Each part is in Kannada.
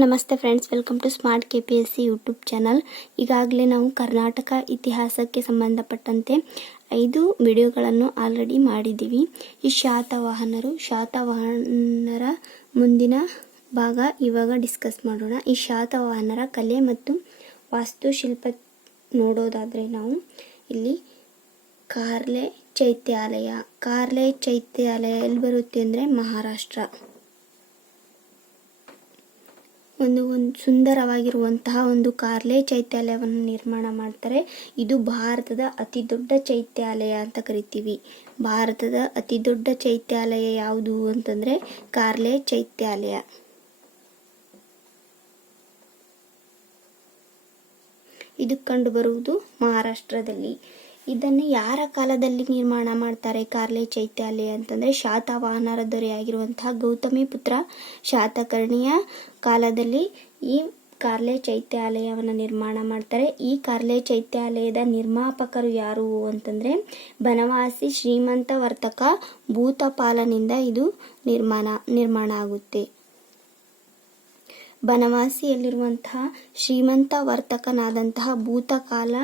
ನಮಸ್ತೆ friends, welcome to smart KPSC YouTube channel. ಈಗಾಗಲೇ ನಾವು ಕರ್ನಾಟಕ ಇತಿಹಾಸಕ್ಕೆ ಸಂಬಂಧಪಟ್ಟಂತೆ 5 ವಿಡಿಯೋಗಳನ್ನು ಆಲ್ರೆಡಿ ಮಾಡಿದ್ದೀವಿ. ಈ ಶಾತವಾಹನರ ಮುಂದಿನ ಭಾಗ ಇವಾಗ ಡಿಸ್ಕಸ್ ಮಾಡೋಣ. ಈ ಶಾತವಾಹನರ ಕಲೆ ಮತ್ತು ವಾಸ್ತುಶಿಲ್ಪ ನೋಡೋದಾದರೆ ನಾವು ಇಲ್ಲಿ ಕಾರ್ಲೆ ಚೈತ್ಯಾಲಯ ಎಲ್ಲಿ ಬರುತ್ತೆ ಅಂದರೆ ಮಹಾರಾಷ್ಟ್ರ. ಒಂದು ಸುಂದರವಾಗಿರುವಂತಹ ಒಂದು ಕಾರ್ಲೆ ಚೈತ್ಯಾಲಯವನ್ನು ನಿರ್ಮಾಣ ಮಾಡ್ತಾರೆ. ಇದು ಭಾರತದ ಅತಿ ದೊಡ್ಡ ಚೈತ್ಯಾಲಯ ಅಂತ ಕರಿತೀವಿ. ಭಾರತದ ಅತಿ ದೊಡ್ಡ ಚೈತ್ಯಾಲಯ ಯಾವುದು ಅಂತಂದ್ರೆ ಕಾರ್ಲೆ ಚೈತ್ಯಾಲಯ. ಇದು ಕಂಡು ಬರುವುದು ಮಹಾರಾಷ್ಟ್ರದಲ್ಲಿ. ಇದನ್ನು ಯಾರ ಕಾಲದಲ್ಲಿ ನಿರ್ಮಾಣ ಮಾಡ್ತಾರೆ ಕಾರ್ಲೆ ಚೈತ್ಯಾಲಯ ಅಂತಂದ್ರೆ ಶಾತವಾಹನರ ದೊರೆಯಾಗಿರುವಂತಹ ಗೌತಮಿಪುತ್ರ ಶಾತಕರ್ಣಿಯ ಕಾಲದಲ್ಲಿ ಈ ಕಾರ್ಲೆ ಚೈತ್ಯಾಲಯವನ್ನು ನಿರ್ಮಾಣ ಮಾಡ್ತಾರೆ. ಈ ಕಾರ್ಲೆ ಚೈತ್ಯಾಲಯದ ನಿರ್ಮಾಪಕರು ಯಾರು ಅಂತಂದ್ರೆ ಶ್ರೀಮಂತ ವರ್ತಕ ಭೂತಪಾಲನಿಂದ ಇದು ನಿರ್ಮಾಣ ಆಗುತ್ತೆ. ಬನವಾಸಿಯಲ್ಲಿರುವಂತಹ ಶ್ರೀಮಂತ ವರ್ತಕನಾದಂತಹ ಭೂತಕಾಲ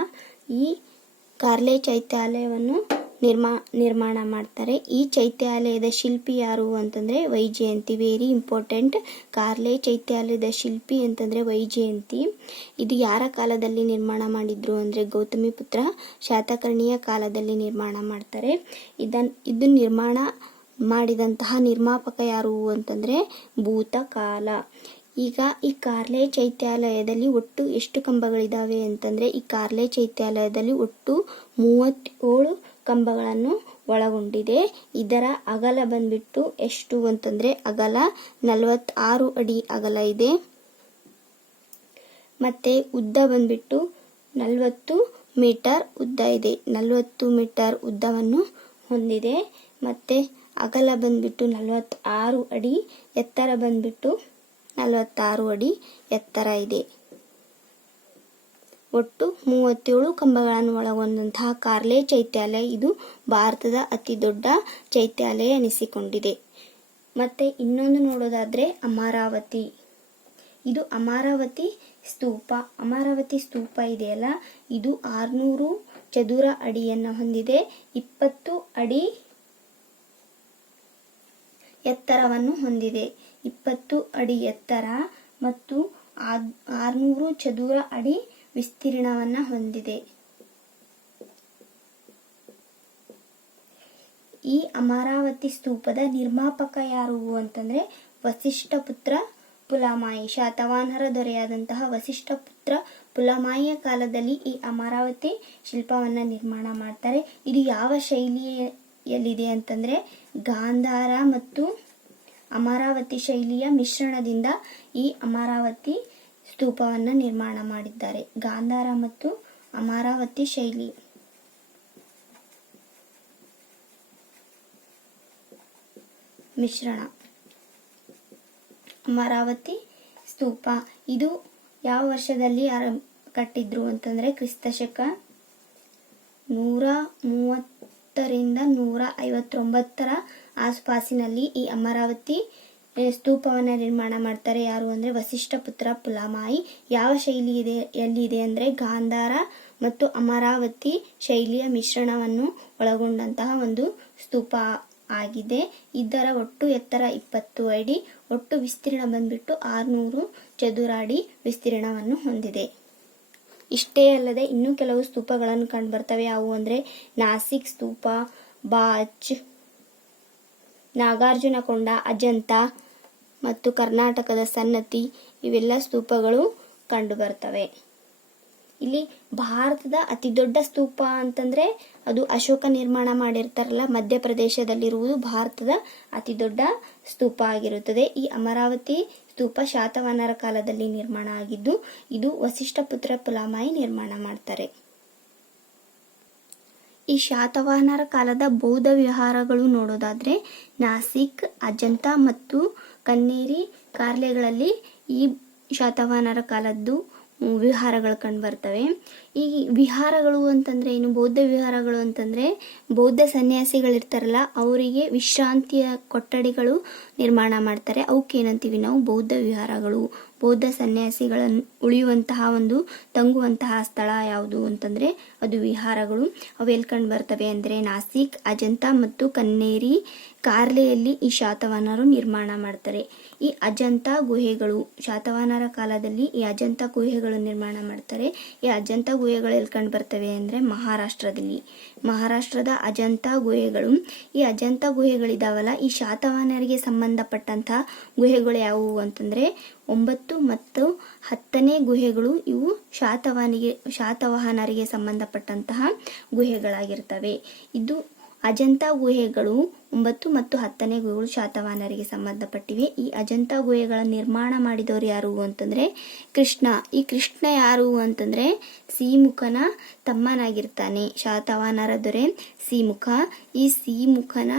ಈ ಕಾರ್ಲೆ ಚೈತ್ಯಾಲಯವನ್ನು ನಿರ್ಮಾಣ ಮಾಡ್ತಾರೆ. ಈ ಚೈತ್ಯಾಲಯದ ಶಿಲ್ಪಿ ಯಾರು ಅಂತಂದ್ರೆ ವೈಜಯಂತಿ. Very important. ಕಾರ್ಲೆ ಚೈತ್ಯಾಲಯದ ಶಿಲ್ಪಿ ಅಂತಂದ್ರೆ ವೈಜಯಂತಿ. ಇದು ಯಾರ ಕಾಲದಲ್ಲಿ ನಿರ್ಮಾಣ ಮಾಡಿದ್ರು ಅಂದ್ರೆ ಗೌತಮಿಪುತ್ರ ಶಾತಕರ್ಣಿಯ ಕಾಲದಲ್ಲಿ ನಿರ್ಮಾಣ ಮಾಡ್ತಾರೆ. ಇದು ನಿರ್ಮಾಣ ಮಾಡಿದಂತಹ ನಿರ್ಮಾಪಕ ಯಾರು ಅಂತಂದ್ರೆ ಭೂತಕಾಲ. ಈಗ ಈ ಕಾರ್ಲೆ ಚೈತ್ಯಾಲಯದಲ್ಲಿ ಒಟ್ಟು ಎಷ್ಟು ಕಂಬಗಳಿದಾವೆ ಅಂತಂದ್ರೆ ಈ ಕಾರ್ಲೆ ಚೈತ್ಯಾಲಯದಲ್ಲಿ ಒಟ್ಟು 37 ಕಂಬಗಳನ್ನು ಒಳಗೊಂಡಿದೆ. ಇದರ ಅಗಲ ಬಂದ್ಬಿಟ್ಟು ಎಷ್ಟು ಅಂತಂದ್ರೆ ಅಗಲ 46 ಅಡಿ ಅಗಲ ಇದೆ. ಮತ್ತೆ ಉದ್ದ ಬಂದ್ಬಿಟ್ಟು 40 ಮೀಟರ್ ಉದ್ದ ಇದೆ. 40 ಮೀಟರ್ ಉದ್ದವನ್ನು ಹೊಂದಿದೆ. ಮತ್ತೆ ಅಗಲ ಬಂದ್ಬಿಟ್ಟು 46 ಅಡಿ, ಎತ್ತರ ಬಂದ್ಬಿಟ್ಟು 46 ಅಡಿ ಎತ್ತರ ಇದೆ. ಒಟ್ಟು 37 ಕಂಬಗಳನ್ನು ಒಳಗೊಂಡಂತಹ ಕಾರ್ಲೆ ಚೈತ್ಯಾಲಯ ಇದು ಭಾರತದ ಅತಿ ದೊಡ್ಡ ಚೈತ್ಯಾಲಯ ಎನಿಸಿಕೊಂಡಿದೆ. ಮತ್ತೆ ಇನ್ನೊಂದು ನೋಡೋದಾದ್ರೆ ಅಮರಾವತಿ. ಇದು ಅಮರಾವತಿ ಸ್ತೂಪ. ಅಮರಾವತಿ ಸ್ತೂಪ ಇದೆಯಲ್ಲ, ಇದು 600 ಚದುರ ಅಡಿಯನ್ನು ಹೊಂದಿದೆ. 20 ಅಡಿ ಎತ್ತರವನ್ನು ಹೊಂದಿದೆ. 20 ಅಡಿ ಎತ್ತರ ಮತ್ತು 600 ಚದುರ ಅಡಿ ವಿಸ್ತೀರ್ಣವನ್ನ ಹೊಂದಿದೆ. ಈ ಅಮರಾವತಿ ಸ್ತೂಪದ ನಿರ್ಮಾಪಕ ಯಾರು ಅಂತಂದ್ರೆ ವಸಿಷ್ಠ ಪುತ್ರ ಪುಲಮಾಯಿ. ಶಾತವಾಹನರ ದೊರೆಯಾದಂತಹ ವಸಿಷ್ಠ ಪುತ್ರ ಪುಲಮಾಯಿಯ ಕಾಲದಲ್ಲಿ ಈ ಅಮರಾವತಿ ಶಿಲ್ಪವನ್ನ ನಿರ್ಮಾಣ ಮಾಡ್ತಾರೆ. ಇದು ಯಾವ ಶೈಲಿಯಲ್ಲಿದೆ ಅಂತಂದ್ರೆ ಗಾಂಧಾರ ಮತ್ತು ಅಮರಾವತಿ ಶೈಲಿಯ ಮಿಶ್ರಣದಿಂದ ಈ ಅಮರಾವತಿ ಸ್ತೂಪವನ್ನ ನಿರ್ಮಾಣ ಮಾಡಿದ್ದಾರೆ. ಗಾಂಧಾರ ಮತ್ತು ಅಮರಾವತಿ ಶೈಲಿ ಮಿಶ್ರಣ ಅಮರಾವತಿ ಸ್ತೂಪ. ಇದು ಯಾವ ವರ್ಷದಲ್ಲಿ ಕಟ್ಟಿದ್ರು ಅಂತಂದ್ರೆ ಕ್ರಿಸ್ತಶಕ 130ರಿಂದ 159ರ ಆಸುಪಾಸಿನಲ್ಲಿ ಈ ಅಮರಾವತಿ ಸ್ತೂಪವನ್ನ ನಿರ್ಮಾಣ ಮಾಡ್ತಾರೆ. ಯಾರು ಅಂದ್ರೆ ವಸಿಷ್ಠ ಪುತ್ರ ಪುಲಮಾಯಿ. ಯಾವ ಶೈಲಿ ಎಲ್ಲಿದೆ ಅಂದ್ರೆ ಗಾಂಧಾರ ಮತ್ತು ಅಮರಾವತಿ ಶೈಲಿಯ ಮಿಶ್ರಣವನ್ನು ಒಳಗೊಂಡಂತಹ ಒಂದು ಸ್ತೂಪ ಆಗಿದೆ. ಇದರ ಒಟ್ಟು ಎತ್ತರ 20 ಅಡಿ, ಒಟ್ಟು ವಿಸ್ತೀರ್ಣ ಬಂದ್ಬಿಟ್ಟು 600 ಚದುರ ಅಡಿ ವಿಸ್ತೀರ್ಣವನ್ನು ಹೊಂದಿದೆ. ಇಷ್ಟೇ ಅಲ್ಲದೆ ಇನ್ನೂ ಕೆಲವು ಸ್ತೂಪಗಳನ್ನು ಕಂಡು ಬರ್ತವೆ. ಯಾವುವು ಅಂದ್ರೆ ನಾಸಿಕ್ ಸ್ತೂಪ, ಬಾಚ್, ನಾಗಾರ್ಜುನಕೊಂಡ, ಅಜಂತ ಮತ್ತು ಕರ್ನಾಟಕದ ಸನ್ನತಿ ಇವೆಲ್ಲ ಸ್ತೂಪಗಳು ಕಂಡು ಬರ್ತವೆ. ಇಲ್ಲಿ ಭಾರತದ ಅತಿ ದೊಡ್ಡ ಸ್ತೂಪ ಅಂತಂದ್ರೆ ಅದು ಅಶೋಕ ನಿರ್ಮಾಣ ಮಾಡಿರ್ತಾರಲ್ಲ, ಮಧ್ಯಪ್ರದೇಶದಲ್ಲಿರುವುದು ಭಾರತದ ಅತಿ ದೊಡ್ಡ ಸ್ತೂಪ ಆಗಿರುತ್ತದೆ. ಈ ಅಮರಾವತಿ ಸ್ತೂಪ ಶಾತವಾಹನರ ಕಾಲದಲ್ಲಿ ನಿರ್ಮಾಣ ಆಗಿದ್ದು ಇದು ವಸಿಷ್ಠ ಪುತ್ರ ಪುಲಮಾಯಿ ನಿರ್ಮಾಣ ಮಾಡ್ತಾರೆ. ಈ ಶಾತವಾಹನರ ಕಾಲದ ಬೌದ್ಧ ವಿಹಾರಗಳು ನೋಡೋದಾದ್ರೆ ನಾಸಿಕ್, ಅಜಂತ ಮತ್ತು ಕನ್ನೇರಿ ಕಾರ್ಲೆಗಳಲ್ಲಿ ಈ ಶಾತವಾಹನರ ಕಾಲದ್ದು ವಿಹಾರಗಳು ಕಂಡು ಬರ್ತವೆ. ಈ ವಿಹಾರಗಳು ಅಂತಂದ್ರೆ ಏನು? ಬೌದ್ಧ ವಿಹಾರಗಳು ಅಂತಂದ್ರೆ ಬೌದ್ಧ ಸನ್ಯಾಸಿಗಳಿರ್ತಾರಲ್ಲ ಅವರಿಗೆ ವಿಶ್ರಾಂತಿಯ ಕೊಠಡಿಗಳು ನಿರ್ಮಾಣ ಮಾಡ್ತಾರೆ. ಅವಕ್ಕೇನಂತೀವಿ ನಾವು ಬೌದ್ಧ ವಿಹಾರಗಳು. ಬೌದ್ಧ ಸನ್ಯಾಸಿಗಳನ್ನು ಉಳಿಯುವಂತಹ ಒಂದು ತಂಗುವಂತಹ ಸ್ಥಳ ಯಾವುದು ಅಂತಂದ್ರೆ ಅದು ವಿಹಾರಗಳು. ಅವು ಎಲ್ಲಿ ಕಂಡು ಬರ್ತವೆ ಅಂದ್ರೆ ನಾಸಿಕ್, ಅಜಂತ ಮತ್ತು ಕನ್ನೇರಿ ಕಾರ್ಲೆಯಲ್ಲಿ ಈ ಶಾತವಾಹನರು ನಿರ್ಮಾಣ ಮಾಡ್ತಾರೆ. ಈ ಅಜಂತ ಗುಹೆಗಳು ಶಾತವಾಹನರ ಕಾಲದಲ್ಲಿ ಈ ಅಜಂತ ಗುಹೆಗಳು ನಿರ್ಮಾಣ ಮಾಡ್ತಾರೆ. ಈ ಅಜಂತ ಗುಹೆಗಳು ಎಲ್ಲಿ ಕಂಡು ಬರ್ತವೆ ಅಂದ್ರೆ ಮಹಾರಾಷ್ಟ್ರದ ಅಜಂತ ಗುಹೆಗಳು. ಈ ಅಜಂತ ಗುಹೆಗಳಿದಾವಲ್ಲ, ಈ ಶಾತವಾಹನರಿಗೆ ಸಂಬಂಧಪಟ್ಟಂತಹ ಗುಹೆಗಳು ಯಾವುವು ಅಂತಂದ್ರೆ 9 ಮತ್ತು 10ನೇ ಗುಹೆಗಳು ಇವು ಶಾತವಾಹನರಿಗೆ ಸಂಬಂಧಪಟ್ಟಂತಹ ಗುಹೆಗಳಾಗಿರ್ತವೆ. ಇದು ಅಜಂತ ಗುಹೆಗಳು 9 ಮತ್ತು 10ನೇ ಗುಹೆಗಳು ಶಾತವಾಹನರಿಗೆ ಸಂಬಂಧಪಟ್ಟಿವೆ. ಈ ಅಜಂತ ಗುಹೆಗಳ ನಿರ್ಮಾಣ ಮಾಡಿದವರು ಯಾರು ಅಂತಂದ್ರೆ ಕೃಷ್ಣ. ಈ ಕೃಷ್ಣ ಯಾರು ಅಂತಂದ್ರೆ ಸಿಮುಖನ ತಮ್ಮನಾಗಿರ್ತಾನೆ. ಶಾತವಾಹನರ ದೊರೆ ಸಿಮುಖ. ಈ ಸಿಮುಖನ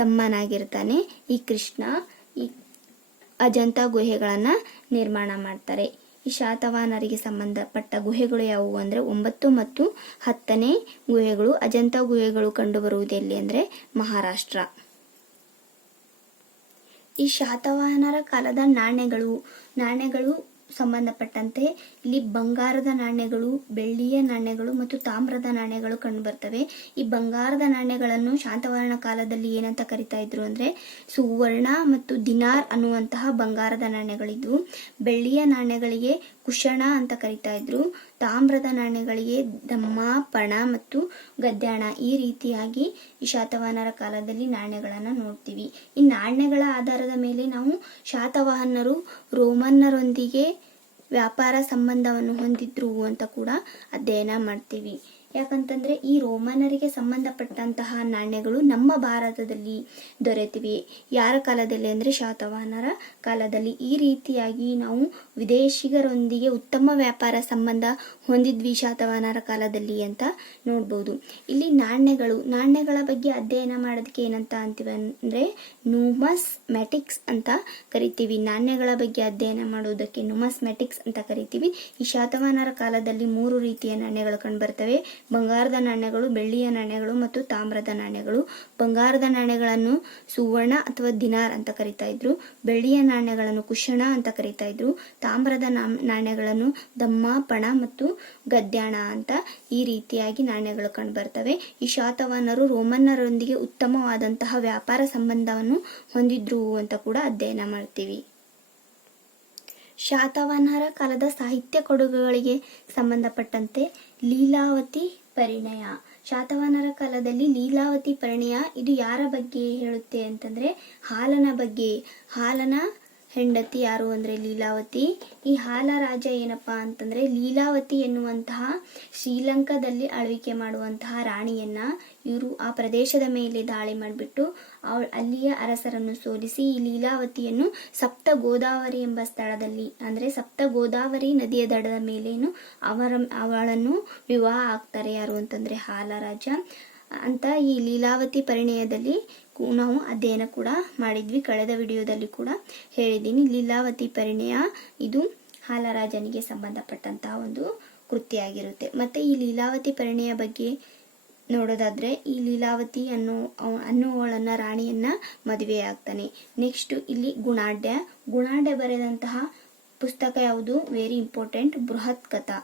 ತಮ್ಮನಾಗಿರ್ತಾನೆ ಈ ಕೃಷ್ಣ. ಈ ಅಜಂತ ಗುಹೆಗಳನ್ನ ನಿರ್ಮಾಣ ಮಾಡ್ತಾರೆ. ಈ ಶಾತವಾಹನರಿಗೆ ಸಂಬಂಧಪಟ್ಟ ಗುಹೆಗಳು ಯಾವುವು ಅಂದ್ರೆ 9 ಮತ್ತು 10ನೇ ಗುಹೆಗಳು. ಅಜಂತ ಗುಹೆಗಳು ಕಂಡುಬರುವುದು ಎಲ್ಲಿ ಅಂದ್ರೆ ಮಹಾರಾಷ್ಟ್ರ. ಈ ಶಾತವಾಹನರ ಕಾಲದ ನಾಣ್ಯಗಳು ಸಂಬಂಧಪಟ್ಟಂತೆ ಇಲ್ಲಿ ಬಂಗಾರದ ನಾಣ್ಯಗಳು, ಬೆಳ್ಳಿಯ ನಾಣ್ಯಗಳು ಮತ್ತು ತಾಮ್ರದ ನಾಣ್ಯಗಳು ಕಂಡು ಬರ್ತವೆ. ಈ ಬಂಗಾರದ ನಾಣ್ಯಗಳನ್ನು ಶಾತವಾಹನ ಕಾಲದಲ್ಲಿ ಏನಂತ ಕರಿತಾ ಇದ್ರು ಅಂದ್ರೆ ಸುವರ್ಣ ಮತ್ತು ದಿನಾರ್ ಅನ್ನುವಂತಹ ಬಂಗಾರದ ನಾಣ್ಯಗಳಿದ್ವು. ಬೆಳ್ಳಿಯ ನಾಣ್ಯಗಳಿಗೆ ಕುಶಣ ಅಂತ ಕರಿತಾ ಇದ್ರು. ತಾಮ್ರದ ನಾಣ್ಯಗಳಿಗೆ ದಮ್ಮ, ಪಣ ಮತ್ತು ಗದ್ಯಾಣ. ಈ ರೀತಿಯಾಗಿ ಈ ಶಾತವಾಹನರ ಕಾಲದಲ್ಲಿ ನಾಣ್ಯಗಳನ್ನ ನೋಡ್ತೀವಿ. ಈ ನಾಣ್ಯಗಳ ಆಧಾರದ ಮೇಲೆ ನಾವು ಶಾತವಾಹನರು ರೋಮನ್ನರೊಂದಿಗೆ ವ್ಯಾಪಾರ ಸಂಬಂಧವನ್ನು ಹೊಂದಿದ್ರು ಅಂತ ಕೂಡ ಅಧ್ಯಯನ ಮಾಡ್ತೀವಿ. ಯಾಕಂತಂದ್ರೆ ಈ ರೋಮನರಿಗೆ ಸಂಬಂಧಪಟ್ಟಂತಹ ನಾಣ್ಯಗಳು ನಮ್ಮ ಭಾರತದಲ್ಲಿ ದೊರೆತಿವೆ. ಯಾರ ಕಾಲದಲ್ಲಿ ಅಂದ್ರೆ ಶಾತವಾಹನರ ಕಾಲದಲ್ಲಿ. ಈ ರೀತಿಯಾಗಿ ನಾವು ವಿದೇಶಿಗರೊಂದಿಗೆ ಉತ್ತಮ ವ್ಯಾಪಾರ ಸಂಬಂಧ ಹೊಂದಿದ್ವಿ ಶಾತವಾಹನರ ಕಾಲದಲ್ಲಿ ಅಂತ ನೋಡ್ಬೋದು. ಇಲ್ಲಿ ನಾಣ್ಯಗಳ ಬಗ್ಗೆ ಅಧ್ಯಯನ ಮಾಡೋದಕ್ಕೆ ಏನಂತ ಅಂತೀವಿ ಅಂದ್ರೆ ನ್ಯೂಮಸ್ಮ್ಯಾಟಿಕ್ಸ್ ಅಂತ ಕರಿತೀವಿ. ನಾಣ್ಯಗಳ ಬಗ್ಗೆ ಅಧ್ಯಯನ ಮಾಡುವುದಕ್ಕೆ ನ್ಯೂಮಸ್ಮ್ಯಾಟಿಕ್ಸ್ ಅಂತ ಕರಿತೀವಿ. ಈ ಶಾತವಾಹನರ ಕಾಲದಲ್ಲಿ 3 ರೀತಿಯ ನಾಣ್ಯಗಳು ಕಂಡುಬರ್ತವೆ. ಬಂಗಾರದ ನಾಣ್ಯಗಳು, ಬೆಳ್ಳಿಯ ನಾಣ್ಯಗಳು ಮತ್ತು ತಾಮ್ರದ ನಾಣ್ಯಗಳು. ಬಂಗಾರದ ನಾಣ್ಯಗಳನ್ನು ಸುವರ್ಣ ಅಥವಾ ದಿನಾರ್ ಅಂತ ಕರಿತಾ ಇದ್ರು. ಬೆಳ್ಳಿಯ ನಾಣ್ಯಗಳನ್ನು ಕುಶಣ ಅಂತ ಕರಿತಾ ಇದ್ರು. ತಾಮ್ರದ ನಾಣ್ಯಗಳನ್ನು ದಮ್ಮ, ಪಣ ಮತ್ತು ಗದ್ಯಾಣ ಅಂತ ಈ ರೀತಿಯಾಗಿ ನಾಣ್ಯಗಳು ಕಂಡು ಬರ್ತವೆ. ಈ ಶಾತವಾಹನರು ರೋಮನ್ನರೊಂದಿಗೆ ಉತ್ತಮವಾದಂತಹ ವ್ಯಾಪಾರ ಸಂಬಂಧವನ್ನು ಹೊಂದಿದ್ರು ಅಂತ ಕೂಡ ಅಧ್ಯಯನ ಮಾಡ್ತೀವಿ. ಶಾತವಾಹನರ ಕಾಲದ ಸಾಹಿತ್ಯ ಕೊಡುಗೆಗಳಿಗೆ ಸಂಬಂಧಪಟ್ಟಂತೆ ಲೀಲಾವತಿ ಪರಿಣಯ. ಶಾತವಾಹನರ ಕಾಲದಲ್ಲಿ ಲೀಲಾವತಿ ಪರಿಣಯ ಇದು ಯಾರ ಬಗ್ಗೆ ಹೇಳುತ್ತೆ ಅಂತಂದ್ರೆ ಹಾಲನ ಬಗ್ಗೆ. ಹಾಲನ ಹೆಂಡತಿ ಯಾರು ಅಂದ್ರೆ ಲೀಲಾವತಿ. ಈ ಹಾಲ ರಾಜ ಏನಪ್ಪಾ ಅಂತಂದ್ರೆ ಲೀಲಾವತಿ ಎನ್ನುವಂತಹ ಶ್ರೀಲಂಕಾದಲ್ಲಿ ಆಳ್ವಿಕೆ ಮಾಡುವಂತಹ ರಾಣಿಯನ್ನ ಇವರು ಆ ಪ್ರದೇಶದ ಮೇಲೆ ದಾಳಿ ಮಾಡಿಬಿಟ್ಟು ಅಲ್ಲಿಯ ಅರಸರನ್ನು ಸೋಲಿಸಿ ಈ ಲೀಲಾವತಿಯನ್ನು ಸಪ್ತ ಗೋದಾವರಿ ಎಂಬ ಸ್ಥಳದಲ್ಲಿ ಅಂದ್ರೆ ಸಪ್ತ ಗೋದಾವರಿ ನದಿಯ ದಡದ ಮೇಲೇನು ಅವಳನ್ನು ವಿವಾಹ ಆಗ್ತಾರೆ. ಯಾರು ಅಂತಂದ್ರೆ ಹಾಲ ರಾಜ ಅಂತ. ಈ ಲೀಲಾವತಿ ಪರಿಣಯದಲ್ಲಿ ನಾವು ಅಧ್ಯಯನ ಕೂಡ ಮಾಡಿದ್ವಿ. ಕಳೆದ ವಿಡಿಯೋದಲ್ಲಿ ಕೂಡ ಹೇಳಿದ್ದೀನಿ. ಲೀಲಾವತಿ ಪರಿಣಯ ಇದು ಹಾಲರಾಜನಿಗೆ ಸಂಬಂಧಪಟ್ಟಂತಹ ಒಂದು ಕೃತ್ಯ ಆಗಿರುತ್ತೆ. ಮತ್ತೆ ಈ ಲೀಲಾವತಿ ಪರಿಣಯ ಬಗ್ಗೆ ನೋಡೋದಾದ್ರೆ ಈ ಲೀಲಾವತಿ ಅನ್ನುವಳನ್ನ ರಾಣಿಯನ್ನ ಮದುವೆ ಆಗ್ತಾನೆ. ನೆಕ್ಸ್ಟ್ ಇಲ್ಲಿ ಗುಣಾಢ್ಯ ಬರೆದಂತಹ ಪುಸ್ತಕ ಯಾವುದು? ವೆರಿ ಇಂಪಾರ್ಟೆಂಟ್, ಬೃಹತ್ ಕಥಾ.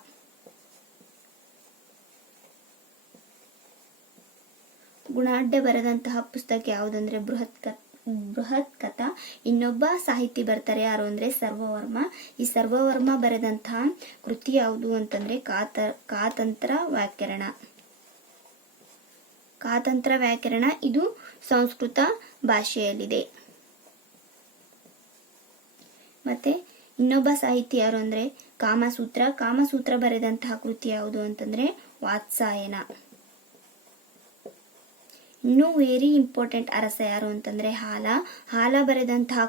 ಗುಣಾಢ್ಯ ಬರೆದಂತಹ ಪುಸ್ತಕ ಯಾವುದಂದ್ರೆ ಬೃಹತ್ ಕಥಾ. ಇನ್ನೊಬ್ಬ ಸಾಹಿತಿ ಬರ್ತಾರೆ, ಯಾರು ಅಂದ್ರೆ ಸರ್ವವರ್ಮ. ಈ ಸರ್ವವರ್ಮ ಬರೆದಂತಹ ಕೃತಿ ಯಾವುದು ಅಂತಂದ್ರೆ ಕಾತಂತ್ರ ವ್ಯಾಕರಣ. ಕಾತಂತ್ರ ವ್ಯಾಕರಣ ಇದು ಸಂಸ್ಕೃತ ಭಾಷೆಯಲ್ಲಿದೆ. ಮತ್ತೆ ಇನ್ನೊಬ್ಬ ಸಾಹಿತಿ ಯಾರು ಅಂದ್ರೆ ಕಾಮಸೂತ್ರ ಬರೆದಂತಹ ಕೃತಿ ಯಾವುದು ಅಂತಂದ್ರೆ ವಾತ್ಸಾಯನ. ಇನ್ನೂ ವೆರಿ ಇಂಪಾರ್ಟೆಂಟ್ ಅರಸ ಯಾರು ಅಂತಂದ್ರೆ ಹಾಲ ಬರೆದಂತಹ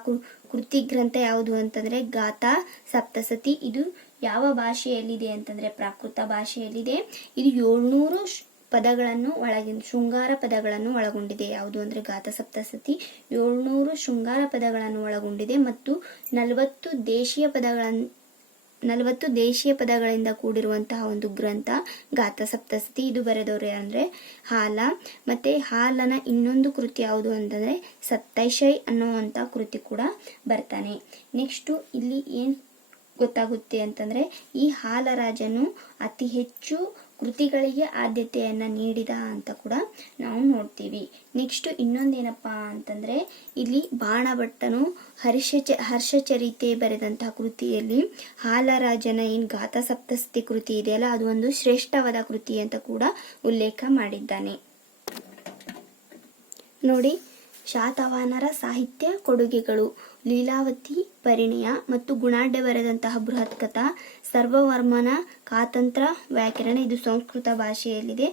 ಕೃತಿ ಗ್ರಂಥ ಯಾವುದು ಅಂತಂದ್ರೆ ಗಾಥಾ ಸಪ್ತಸತಿ. ಇದು ಯಾವ ಭಾಷೆಯಲ್ಲಿದೆ ಅಂತಂದ್ರೆ ಪ್ರಾಕೃತ ಭಾಷೆಯಲ್ಲಿದೆ. ಇದು 700 ಪದಗಳನ್ನು ಶೃಂಗಾರ ಪದಗಳನ್ನು ಒಳಗೊಂಡಿದೆ. ಯಾವುದು ಅಂದ್ರೆ ಗಾಥಾ ಸಪ್ತಸತಿ 700 ಶೃಂಗಾರ ಪದಗಳನ್ನು ಒಳಗೊಂಡಿದೆ ಮತ್ತು 40 ದೇಶೀಯ 40 ದೇಶೀಯ ಪದಗಳಿಂದ ಕೂಡಿರುವಂತಹ ಒಂದು ಗ್ರಂಥ ಗಾಥಾ ಸಪ್ತಸತಿ. ಇದು ಬರೆದವರು ಅಂದ್ರೆ ಹಾಲ. ಮತ್ತೆ ಹಾಲನ ಇನ್ನೊಂದು ಕೃತಿ ಯಾವುದು ಅಂತಂದ್ರೆ ಸತ್ತೈಶೈ ಅನ್ನುವಂತ ಕೃತಿ ಕೂಡ ಬರ್ತಾನೆ. ನೆಕ್ಸ್ಟ್ ಇಲ್ಲಿ ಏನ್ ಗೊತ್ತಾಗುತ್ತೆ ಅಂತಂದ್ರೆ ಈ ಹಾಲರಾಜನು ಅತಿ ಹೆಚ್ಚು ಕೃತಿಗಳಿಗೆ ಆದ್ಯತೆಯನ್ನ ನೀಡಿದ ಅಂತ ಕೂಡ ನಾವು ನೋಡ್ತೀವಿ. ನೆಕ್ಸ್ಟ್ ಇನ್ನೊಂದೇನಪ್ಪಾ ಅಂತಂದ್ರೆ ಇಲ್ಲಿ ಬಾಣಭಟ್ಟನು ಹರ್ಷಚರಿತೆ ಬರೆದಂತಹ ಕೃತಿಯಲ್ಲಿ ಹಾಲರಾಜನ ಏನ್ ಗಾಥಾ ಸಪ್ತಸತಿ ಕೃತಿ ಇದೆಯಲ್ಲ ಅದು ಒಂದು ಶ್ರೇಷ್ಠವಾದ ಕೃತಿ ಅಂತ ಕೂಡ ಉಲ್ಲೇಖ ಮಾಡಿದ್ದಾನೆ. ನೋಡಿ, ಶಾತವಾಹನರ ಸಾಹಿತ್ಯ ಕೊಡುಗೆಗಳು: ಲೀಲಾವತಿ, ಪರಿಣಯ ಮತ್ತು ಗುಣಾಢ್ಯ ಬರೆದಂತಹ ಬೃಹತ್ ಕಥಾ, ಸರ್ವವರ್ಮನ ಕಾತಂತ್ರ ವ್ಯಾಕರಣ, ಇದು ಸಂಸ್ಕೃತ ಭಾಷೆಯಲ್ಲಿದೆ.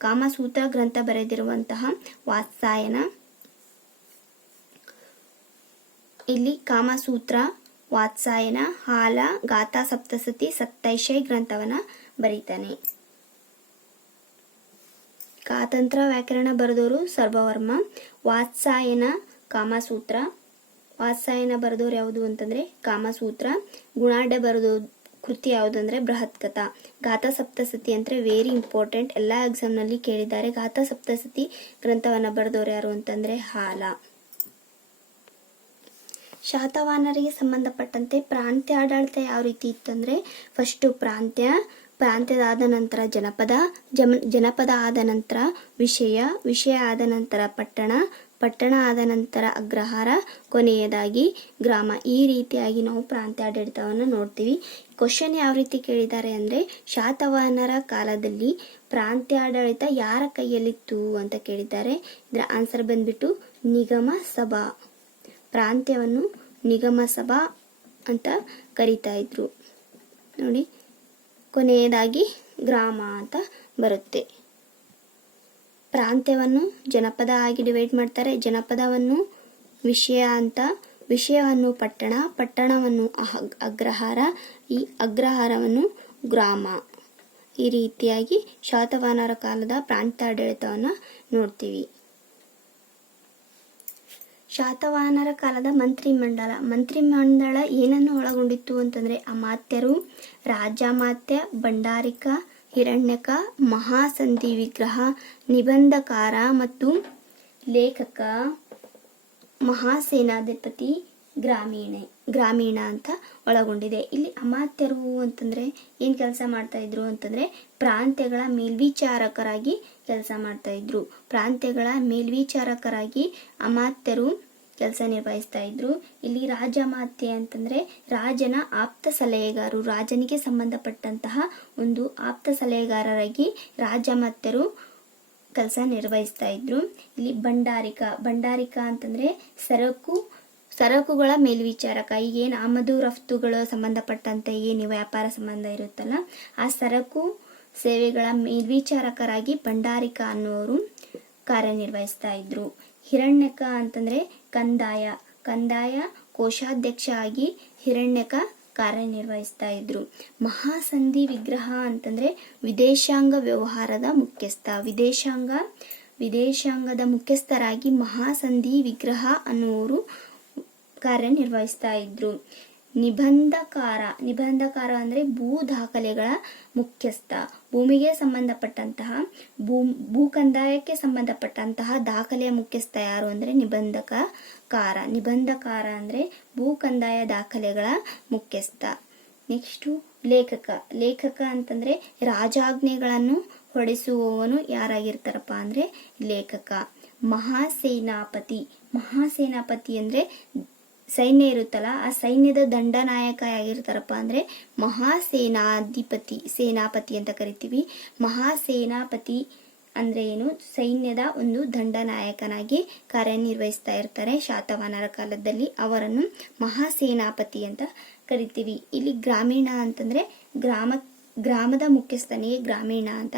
ಕಾಮಸೂತ್ರ ಗ್ರಂಥ ಬರೆದಿರುವಂತಹ ವಾತ್ಸಾಯನ. ಇಲ್ಲಿ ಕಾಮಸೂತ್ರ, ವಾತ್ಸಾಯನ, ಹಾಲ, ಗಾಥಾ ಸಪ್ತಸತಿ, ಸತ್ತೈಶೈ ಗ್ರಂಥವನ್ನ ಬರೀತಾನೆ. ಕಾತಂತ್ರ ವ್ಯಾಕರಣ ಬರೆದವರು ಸರ್ವವರ್ಮ. ವಾತ್ಸಾಯನ, ಕಾಮಸೂತ್ರ. ವಾತ್ಸಾಯನ ಬರೆದವರು ಯಾವುದು ಅಂತಂದ್ರೆ ಕಾಮಸೂತ್ರ. ಗುಣಾಢ್ಯ ಬರೆದೋ ಕೃತಿ ಯಾವುದಂದ್ರೆ ಬೃಹತ್ ಕಥಾ. ಗಾಥಾ ಸಪ್ತಸತಿ ಅಂದ್ರೆ ವೆರಿ ಇಂಪಾರ್ಟೆಂಟ್, ಎಲ್ಲಾ ಎಕ್ಸಾಮ್ ನಲ್ಲಿ ಕೇಳಿದ್ದಾರೆ. ಗಾಥಾ ಸಪ್ತಸತಿ ಗ್ರಂಥವನ್ನ ಬರೆದವರು ಯಾರು ಅಂತಂದ್ರೆ ಹಾಲ. ಶಾತವಾಹನರಿಗೆ ಸಂಬಂಧಪಟ್ಟಂತೆ ಪ್ರಾಂತ್ಯ ಆಡಳಿತ ಯಾವ ರೀತಿ ಇತ್ತಂದ್ರೆ ಫಸ್ಟ್ ಪ್ರಾಂತ್ಯದ ಆದ ನಂತರ ಜನಪದ ಆದ ನಂತರ ವಿಷಯ ಆದ ನಂತರ ಪಟ್ಟಣ ಆದ ನಂತರ ಅಗ್ರಹಾರ, ಕೊನೆಯದಾಗಿ ಗ್ರಾಮ. ಈ ರೀತಿಯಾಗಿ ನಾವು ಪ್ರಾಂತ್ಯ ಆಡಳಿತವನ್ನು ನೋಡ್ತೀವಿ. ಕ್ವಶನ್ ಯಾವ ರೀತಿ ಕೇಳಿದ್ದಾರೆ ಅಂದ್ರೆ ಶಾತವಾಹನರ ಕಾಲದಲ್ಲಿ ಪ್ರಾಂತ್ಯ ಆಡಳಿತ ಯಾರ ಕೈಯಲ್ಲಿತ್ತು ಅಂತ ಕೇಳಿದ್ದಾರೆ. ಇದರ ಆನ್ಸರ್ ಬಂದ್ಬಿಟ್ಟು ನಿಗಮ ಸಭಾ. ಪ್ರಾಂತ್ಯವನ್ನು ನಿಗಮ ಸಭಾ ಅಂತ ಕರೀತಾ ಇದ್ರು. ನೋಡಿ, ಕೊನೆಯದಾಗಿ ಗ್ರಾಮ ಅಂತ ಬರುತ್ತೆ. ಪ್ರಾಂತ್ಯವನ್ನು ಜನಪದ ಆಗಿ ಡಿವೈಡ್ ಮಾಡ್ತಾರೆ. ಜನಪದವನ್ನು ವಿಷಯ ಅಂತ, ವಿಷಯವನ್ನು ಪಟ್ಟಣವನ್ನು ಅಗ್ರಹಾರ, ಈ ಅಗ್ರಹಾರವನ್ನು ಗ್ರಾಮ. ಈ ರೀತಿಯಾಗಿ ಶಾತವಾಹನರ ಕಾಲದ ಪ್ರಾಂತ್ಯಾಡಳಿತವನ್ನು ನೋಡ್ತೀವಿ. ಶಾತವಾಹನರ ಕಾಲದ ಮಂತ್ರಿಮಂಡಲ ಏನನ್ನು ಒಳಗೊಂಡಿತ್ತು ಅಂತಂದ್ರೆ ಅಮಾತ್ಯರು, ರಾಜಮಾತ್ಯ, ಭಂಡಾರಿಕ, ಹಿರಣ್ಯಕ, ಮಹಾಸಂಧಿ ವಿಗ್ರಹ, ನಿಬಂಧಕಾರ ಮತ್ತು ಲೇಖಕ, ಮಹಾಸೇನಾಧಿಪತಿ, ಗ್ರಾಮೀಣ ಅಂತ ಒಳಗೊಂಡಿದೆ. ಇಲ್ಲಿ ಅಮಾತ್ಯರು ಅಂತಂದ್ರೆ ಏನ್ ಕೆಲಸ ಮಾಡ್ತಾ ಇದ್ರು ಅಂತಂದ್ರೆ ಪ್ರಾಂತ್ಯಗಳ ಮೇಲ್ವಿಚಾರಕರಾಗಿ ಕೆಲಸ ಮಾಡ್ತಾ ಇದ್ರು. ಪ್ರಾಂತ್ಯಗಳ ಮೇಲ್ವಿಚಾರಕರಾಗಿ ಅಮಾತ್ಯರು ಕೆಲಸ ನಿರ್ವಹಿಸ್ತಾ ಇದ್ರು. ಇಲ್ಲಿ ರಾಜಮಾತ್ಯ ಅಂತಂದ್ರೆ ರಾಜನ ಆಪ್ತ ಸಲಹೆಗಾರರು, ರಾಜನಿಗೆ ಸಂಬಂಧಪಟ್ಟಂತಹ ಒಂದು ಆಪ್ತ ಸಲಹೆಗಾರರಾಗಿ ರಾಜಮಾತ್ಯರು ಕೆಲಸ ನಿರ್ವಹಿಸ್ತಾ ಇದ್ರು. ಇಲ್ಲಿ ಭಂಡಾರಿಕ ಅಂತಂದ್ರೆ ಸರಕುಗಳ ಮೇಲ್ವಿಚಾರಕ. ಈಗೇನು ಆಮದು ರಫ್ತುಗಳು ಸಂಬಂಧಪಟ್ಟಂತೆ ಏನು ವ್ಯಾಪಾರ ಸಂಬಂಧ ಇರುತ್ತಲ್ಲ ಆ ಸರಕು ಸೇವೆಗಳ ಮೇಲ್ವಿಚಾರಕರಾಗಿ ಭಂಡಾರಿಕ ಅನ್ನೋರು ಕಾರ್ಯನಿರ್ವಹಿಸ್ತಾ ಇದ್ರು. ಹಿರಣ್ಯಕ ಅಂತಂದ್ರೆ ಕಂದಾಯ ಕೋಶಾಧ್ಯಕ್ಷ ಆಗಿ ಹಿರಣ್ಯಕ ಕಾರ್ಯನಿರ್ವಹಿಸ್ತಾ ಇದ್ರು. ಮಹಾಸಂಧಿ ವಿಗ್ರಹ ಅಂತಂದ್ರೆ ವಿದೇಶಾಂಗ ವ್ಯವಹಾರದ ಮುಖ್ಯಸ್ಥ. ವಿದೇಶಾಂಗದ ಮುಖ್ಯಸ್ಥರಾಗಿ ಮಹಾಸಂಧಿ ವಿಗ್ರಹ ಅನ್ನುವರು ಕಾರ್ಯನಿರ್ವಹಿಸ್ತಾ ಇದ್ರು. ನಿಬಂಧಕಾರ ಅಂದ್ರೆ ಭೂ ದಾಖಲೆಗಳ ಮುಖ್ಯಸ್ಥ. ಭೂಮಿಗೆ ಸಂಬಂಧಪಟ್ಟಂತಹ ಭೂಕಂದಾಯಕ್ಕೆ ಸಂಬಂಧಪಟ್ಟಂತಹ ದಾಖಲೆಯ ಮುಖ್ಯಸ್ಥ ಯಾರು ಅಂದ್ರೆ ನಿಬಂಧಕಾರ ಅಂದ್ರೆ ಭೂ ಕಂದಾಯ ದಾಖಲೆಗಳ ಮುಖ್ಯಸ್ಥ. ನೆಕ್ಸ್ಟ್ ಲೇಖಕ ಅಂತಂದ್ರೆ ರಾಜಾಜ್ಞೆಗಳನ್ನು ಹೊರಡಿಸುವವನು ಯಾರಾಗಿರ್ತಾರಪ್ಪ ಅಂದ್ರೆ ಲೇಖಕ. ಮಹಾಸೇನಾಪತಿ ಅಂದ್ರೆ ಸೈನ್ಯ ಇರುತ್ತಲ್ಲ ಆ ಸೈನ್ಯದ ದಂಡನಾಯಕ ಆಗಿರ್ತಾರಪ್ಪ ಅಂದ್ರೆ ಸೇನಾಪತಿ ಅಂತ ಕರಿತೀವಿ. ಮಹಾಸೇನಾಪತಿ ಅಂದ್ರೆ ಏನು, ಸೈನ್ಯದ ಒಂದು ದಂಡನಾಯಕನಾಗಿ ಕಾರ್ಯನಿರ್ವಹಿಸ್ತಾ ಇರ್ತಾರೆ ಶಾತವಾಹನರ ಕಾಲದಲ್ಲಿ. ಅವರನ್ನು ಮಹಾಸೇನಾಪತಿ ಅಂತ ಕರಿತೀವಿ. ಇಲ್ಲಿ ಗ್ರಾಮೀಣ ಅಂತಂದ್ರೆ ಗ್ರಾಮದ ಮುಖ್ಯಸ್ಥನಿಗೆ ಗ್ರಾಮೀಣ ಅಂತ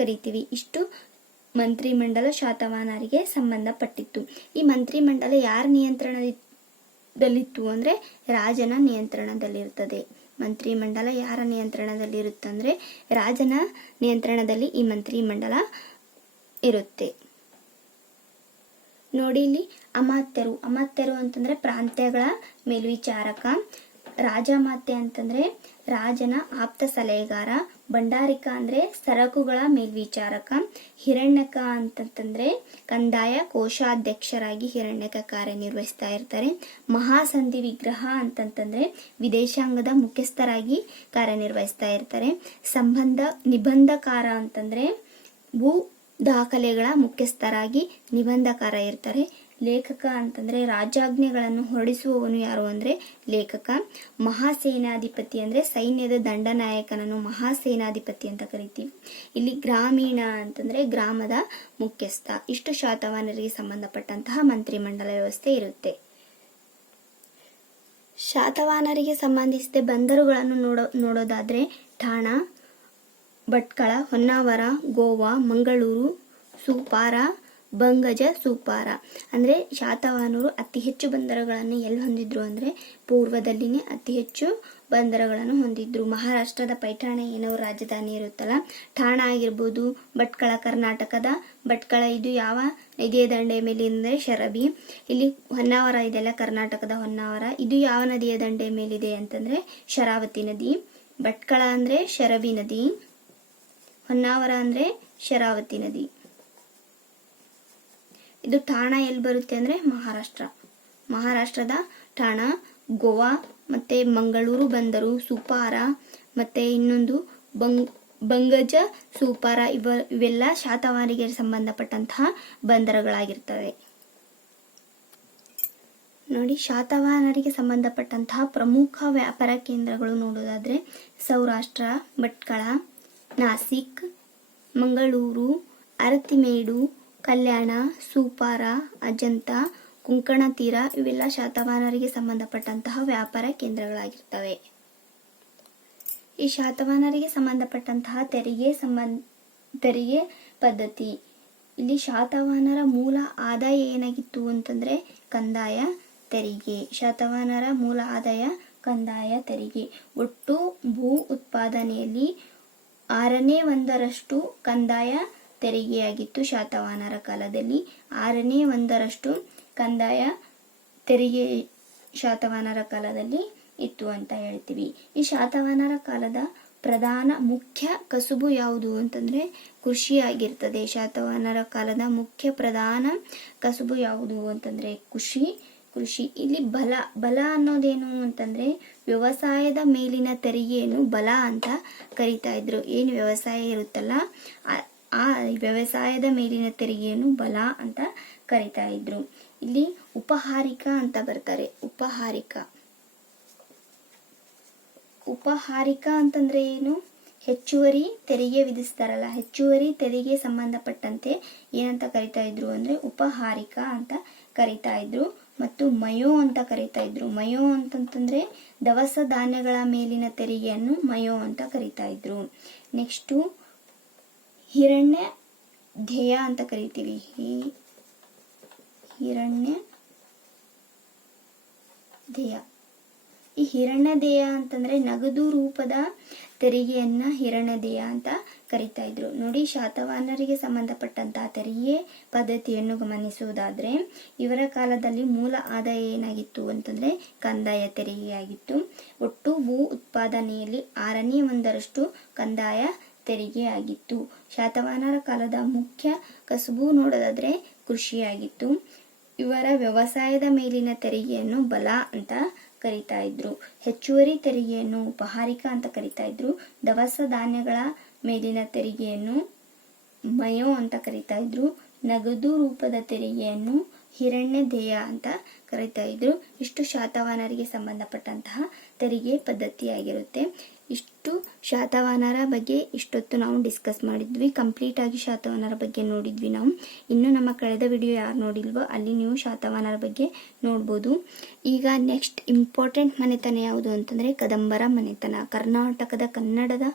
ಕರಿತೀವಿ. ಇಷ್ಟು ಮಂತ್ರಿಮಂಡಲ ಶಾತವಾಹನರಿಗೆ ಸಂಬಂಧಪಟ್ಟಿತ್ತು. ಈ ಮಂತ್ರಿಮಂಡಲ ಯಾರ ನಿಯಂತ್ರಣದಲ್ಲಿತ್ತು ಅಂದ್ರೆ ರಾಜನ ನಿಯಂತ್ರಣದಲ್ಲಿರುತ್ತದೆ. ಮಂತ್ರಿಮಂಡಲ ಯಾರ ನಿಯಂತ್ರಣದಲ್ಲಿರುತ್ತಂದ್ರೆ ರಾಜನ ನಿಯಂತ್ರಣದಲ್ಲಿ ಈ ಮಂತ್ರಿಮಂಡಲ ಇರುತ್ತೆ. ನೋಡಿ ಇಲ್ಲಿ ಅಮಾತ್ಯರು ಅಂತಂದ್ರೆ ಪ್ರಾಂತ್ಯಗಳ ಮೇಲ್ವಿಚಾರಕ, ರಾಜಮಾತೆ ಅಂತಂದ್ರೆ ರಾಜನ ಆಪ್ತ ಸಲಹೆಗಾರ, ಭಂಡಾರಿಕ ಅಂದ್ರೆ ಸರಕುಗಳ ಮೇಲ್ವಿಚಾರಕ, ಹಿರಣ್ಯಕ ಅಂತಂದ್ರೆ ಕಂದಾಯ ಕೋಶಾಧ್ಯಕ್ಷರಾಗಿ ಹಿರಣ್ಯಕ ಕಾರ್ಯನಿರ್ವಹಿಸ್ತಾ ಇರ್ತಾರೆ, ಮಹಾಸಂಧಿ ವಿಗ್ರಹ ಅಂತಂತಂದ್ರೆ ವಿದೇಶಾಂಗದ ಮುಖ್ಯಸ್ಥರಾಗಿ ಕಾರ್ಯನಿರ್ವಹಿಸ್ತಾ ಇರ್ತಾರೆ, ನಿಬಂಧಕಾರ ಅಂತಂದ್ರೆ ಭೂ ದಾಖಲೆಗಳ ಮುಖ್ಯಸ್ಥರಾಗಿ ನಿಬಂಧಕಾರ ಇರ್ತಾರೆ, ಲೇಖಕ ಅಂತಂದ್ರೆ ರಾಜಾಜ್ಞೆಗಳನ್ನು ಹೊರಡಿಸುವವನು ಯಾರು ಅಂದ್ರೆ ಲೇಖಕ, ಮಹಾಸೇನಾಧಿಪತಿ ಅಂದ್ರೆ ಸೈನ್ಯದ ದಂಡನಾಯಕನನ್ನು ಮಹಾಸೇನಾಧಿಪತಿ ಅಂತ ಕರಿತೀವಿ. ಇಲ್ಲಿ ಗ್ರಾಮೀಣ ಅಂತಂದ್ರೆ ಗ್ರಾಮದ ಮುಖ್ಯಸ್ಥ. ಇಷ್ಟು ಶಾತವಾಹನರಿಗೆ ಸಂಬಂಧಪಟ್ಟಂತಹ ಮಂತ್ರಿಮಂಡಲ ವ್ಯವಸ್ಥೆ ಇರುತ್ತೆ. ಶಾತವಾಹನರಿಗೆ ಸಂಬಂಧಿಸಿದ ಬಂದರುಗಳನ್ನು ನೋಡೋದಾದ್ರೆ ಠಾಣಾ, ಭಟ್ಕಳ, ಹೊನ್ನಾವರ, ಗೋವಾ, ಮಂಗಳೂರು, ಸೂಪಾರ, ಬಂಗಜ, ಸೂಪಾರ. ಅಂದ್ರೆ ಶಾತವಾಹನರು ಅತಿ ಹೆಚ್ಚು ಬಂದರುಗಳನ್ನು ಎಲ್ಲಿ ಹೊಂದಿದ್ರು ಅಂದ್ರೆ ಪೂರ್ವದಲ್ಲಿನೇ ಅತಿ ಹೆಚ್ಚು ಬಂದರುಗಳನ್ನು ಹೊಂದಿದ್ರು. ಮಹಾರಾಷ್ಟ್ರದ ಪೈಠಾಣ ಏನೋ ರಾಜಧಾನಿ ಇರುತ್ತಲ್ಲ, ಠಾಣಾ ಆಗಿರ್ಬೋದು, ಭಟ್ಕಳ ಕರ್ನಾಟಕದ ಭಟ್ಕಳ ಇದು ಯಾವ ನದಿಯ ದಂಡೆಯ ಮೇಲೆ ಅಂದ್ರೆ ಶರಬಿ. ಇಲ್ಲಿ ಹೊನ್ನಾವರ ಇದೆಲ್ಲ ಕರ್ನಾಟಕದ ಹೊನ್ನಾವರ, ಇದು ಯಾವ ನದಿಯ ದಂಡೆಯ ಮೇಲಿದೆ ಅಂತಂದ್ರೆ ಶರಾವತಿ ನದಿ. ಭಟ್ಕಳ ಅಂದ್ರೆ ಶರಬಿ ನದಿ, ಹೊನ್ನಾವರ ಅಂದ್ರೆ ಶರಾವತಿ ನದಿ. ಇದು ಠಾಣಾ ಎಲ್ಲಿ ಬರುತ್ತೆ ಅಂದ್ರೆ ಮಹಾರಾಷ್ಟ್ರದ ಠಾಣಾ, ಗೋವಾ ಮತ್ತೆ ಮಂಗಳೂರು ಬಂದರು, ಸೂಪಾರ ಮತ್ತೆ ಇನ್ನೊಂದು ಬಂಗಜ, ಸೂಪಾರ ಇವೆಲ್ಲ ಶಾತವಾಹನರಿಗೆ ಸಂಬಂಧಪಟ್ಟಂತಹ ಬಂದರುಗಳಾಗಿರ್ತವೆ. ನೋಡಿ, ಶಾತವಾಹನರಿಗೆ ಸಂಬಂಧಪಟ್ಟಂತಹ ಪ್ರಮುಖ ವ್ಯಾಪಾರ ಕೇಂದ್ರಗಳು ನೋಡೋದಾದ್ರೆ ಸೌರಾಷ್ಟ್ರ, ಭಟ್ಕಳ, ನಾಸಿಕ್, ಮಂಗಳೂರು, ಅರತಿಮೇಡು, ಕಲ್ಯಾಣ, ಸೂಪಾರ, ಅಜಂತ, ಕೊಂಕಣ ತೀರ ಇವೆಲ್ಲ ಶಾತವಾಹನರಿಗೆ ಸಂಬಂಧಪಟ್ಟಂತಹ ವ್ಯಾಪಾರ ಕೇಂದ್ರಗಳಾಗಿರ್ತವೆ. ಈ ಶಾತವಾಹನರಿಗೆ ಸಂಬಂಧಪಟ್ಟಂತಹ ತೆರಿಗೆ ಪದ್ಧತಿ. ಇಲ್ಲಿ ಶಾತವಾಹನರ ಮೂಲ ಆದಾಯ ಏನಾಗಿತ್ತು ಅಂತಂದ್ರೆ ಕಂದಾಯ ತೆರಿಗೆ. ಶಾತವಾಹನರ ಮೂಲ ಆದಾಯ ಕಂದಾಯ ತೆರಿಗೆ. ಒಟ್ಟು ಭೂ ಉತ್ಪಾದನೆಯಲ್ಲಿ 1/6 ಕಂದಾಯ ತೆರಿಗೆಯಾಗಿತ್ತು ಶಾತವಾಹನರ ಕಾಲದಲ್ಲಿ. 1/6 ಕಂದಾಯ ತೆರಿಗೆ ಶಾತವಾಹನರ ಕಾಲದಲ್ಲಿ ಇತ್ತು ಅಂತ ಹೇಳ್ತೀವಿ. ಈ ಶಾತವಾಹನರ ಕಾಲದ ಪ್ರಧಾನ ಮುಖ್ಯ ಕಸುಬು ಯಾವುದು ಅಂತಂದ್ರೆ ಕೃಷಿ ಆಗಿರ್ತದೆ. ಶಾತವಾಹನರ ಕಾಲದ ಮುಖ್ಯ ಪ್ರಧಾನ ಕಸುಬು ಯಾವುದು ಅಂತಂದ್ರೆ ಕೃಷಿ. ಇಲ್ಲಿ ಬಲ ಅನ್ನೋದೇನು ಅಂತಂದ್ರೆ ವ್ಯವಸಾಯದ ಮೇಲಿನ ತೆರಿಗೆಯನ್ನು ಬಲ ಅಂತ ಕರಿತಾ ಇದ್ರು. ಏನು ವ್ಯವಸಾಯ ಇರುತ್ತಲ್ಲ ಆ ವ್ಯವಸಾಯದ ಮೇಲಿನ ತೆರಿಗೆಯನ್ನು ಬಲ ಅಂತ ಕರಿತಾ ಇದ್ರು. ಇಲ್ಲಿ ಉಪಹಾರಿಕ ಅಂತ ಬರ್ತಾರೆ. ಉಪಹಾರಿಕ ಅಂತಂದ್ರೆ ಏನು? ಹೆಚ್ಚುವರಿ ತೆರಿಗೆ ವಿಧಿಸ್ತಾರಲ್ಲ, ಹೆಚ್ಚುವರಿ ತೆರಿಗೆ ಸಂಬಂಧಪಟ್ಟಂತೆ ಏನಂತ ಕರಿತಾ ಇದ್ರು ಅಂದ್ರೆ ಉಪಹಾರಿಕ ಅಂತ ಕರಿತಾ ಇದ್ರು. ಮತ್ತು ಮಯೋ ಅಂತ ಕರಿತಾ ಇದ್ರು. ಮಯೋ ಅಂತಂದ್ರೆ ದವಸ ಧಾನ್ಯಗಳ ಮೇಲಿನ ತೆರಿಗೆಯನ್ನು ಮಯೋ ಅಂತ ಕರಿತಾ ಇದ್ರು. ನೆಕ್ಸ್ಟ್ ಹಿರಣ್ಯ ಧ್ಯೇಯ ಅಂತ ಕರಿತೀವಿ. ಹಿರಣ್ಯ ಧ್ಯೇಯ. ಈ ಹಿರಣ್ಯ ಧ್ಯೇಯ ಅಂತಂದ್ರೆ ನಗದು ರೂಪದ ತೆರಿಗೆಯನ್ನ ಹಿರಣ್ಯ ಧ್ಯೇಯ ಅಂತ ಕರಿತಾ ಇದ್ರು. ನೋಡಿ, ಶಾತವಾಹನರಿಗೆ ಸಂಬಂಧಪಟ್ಟಂತಹ ತೆರಿಗೆ ಪದ್ಧತಿಯನ್ನು ಗಮನಿಸುವುದಾದ್ರೆ ಇವರ ಕಾಲದಲ್ಲಿ ಮೂಲ ಆದಾಯ ಏನಾಗಿತ್ತು ಅಂತಂದ್ರೆ ಕಂದಾಯ ತೆರಿಗೆಯಾಗಿತ್ತು. ಒಟ್ಟು ಭೂ ಉತ್ಪಾದನೆಯಲ್ಲಿ 1/6 ಕಂದಾಯ ತೆರಿಗೆ ಆಗಿತ್ತು. ಶಾತವಾಹನರ ಕಾಲದ ಮುಖ್ಯ ಕಸುಬು ನೋಡೋದಾದ್ರೆ ಕೃಷಿಯಾಗಿತ್ತು. ಇವರ ವ್ಯವಸಾಯದ ಮೇಲಿನ ತೆರಿಗೆಯನ್ನು ಬಲ ಅಂತ ಕರಿತಾ ಇದ್ರು. ಹೆಚ್ಚುವರಿ ತೆರಿಗೆಯನ್ನು ಉಪಹಾರಿಕ ಅಂತ ಕರಿತಾ ಇದ್ರು. ದವಸ ಧಾನ್ಯಗಳ ಮೇಲಿನ ತೆರಿಗೆಯನ್ನು ಮಯೋ ಅಂತ ಕರಿತಾ ಇದ್ರು. ನಗದು ರೂಪದ ತೆರಿಗೆಯನ್ನು ಹಿರಣ್ಯ ಧ್ಯೇಯ ಅಂತ ಕರಿತಾ ಇದ್ರು. ಇಷ್ಟು ಶಾತವಾಹನರಿಗೆ ಸಂಬಂಧಪಟ್ಟಂತಹ ತೆರಿಗೆ ಪದ್ಧತಿಯಾಗಿರುತ್ತೆ. ಇಷ್ಟು ಶಾತವಾಹನರ ಬಗ್ಗೆ ಇಷ್ಟೊತ್ತು ನಾವು ಡಿಸ್ಕಸ್ ಮಾಡಿದ್ವಿ. ಕಂಪ್ಲೀಟ್ ಆಗಿ ಶಾತವಾಹನರ ಬಗ್ಗೆ ನೋಡಿದ್ವಿ ನಾವು. ಇನ್ನು ನಮ್ಮ ಕಳೆದ ವಿಡಿಯೋ ಯಾರು ನೋಡಿಲ್ವೋ ಅಲ್ಲಿ ನೀವು ಶಾತವಾಹನರ ಬಗ್ಗೆ ನೋಡ್ಬೋದು. ಈಗ ನೆಕ್ಸ್ಟ್ ಇಂಪಾರ್ಟೆಂಟ್ ಮನೆತನ ಯಾವುದು ಅಂತಂದ್ರೆ ಕದಂಬರ ಮನೆತನ. ಕರ್ನಾಟಕದ ಕನ್ನಡದ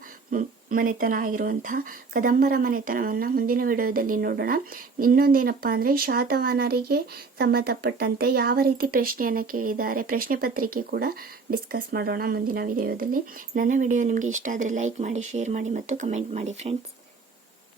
ಮನೆತನ ಆಗಿರುವಂತಹ ಕದಂಬರ ಮನೆತನವನ್ನ ಮುಂದಿನ ವಿಡಿಯೋದಲ್ಲಿ ನೋಡೋಣ. ಇನ್ನೊಂದೇನಪ್ಪಾ ಅಂದ್ರೆ ಶಾತವಾಹನರಿಗೆ ಸಂಬಂಧಪಟ್ಟಂತೆ ಯಾವ ರೀತಿ ಪ್ರಶ್ನೆಯನ್ನ ಕೇಳಿದ್ದಾರೆ, ಪ್ರಶ್ನೆ ಪತ್ರಿಕೆ ಕೂಡ ಡಿಸ್ಕಸ್ ಮಾಡೋಣ ಮುಂದಿನ ವಿಡಿಯೋದಲ್ಲಿ. ನನ್ನ ವಿಡಿಯೋ ನಿಮಗೆ ಇಷ್ಟ ಆದರೆ ಲೈಕ್ ಮಾಡಿ, ಶೇರ್ ಮಾಡಿ ಮತ್ತು ಕಮೆಂಟ್ ಮಾಡಿ ಫ್ರೆಂಡ್ಸ್.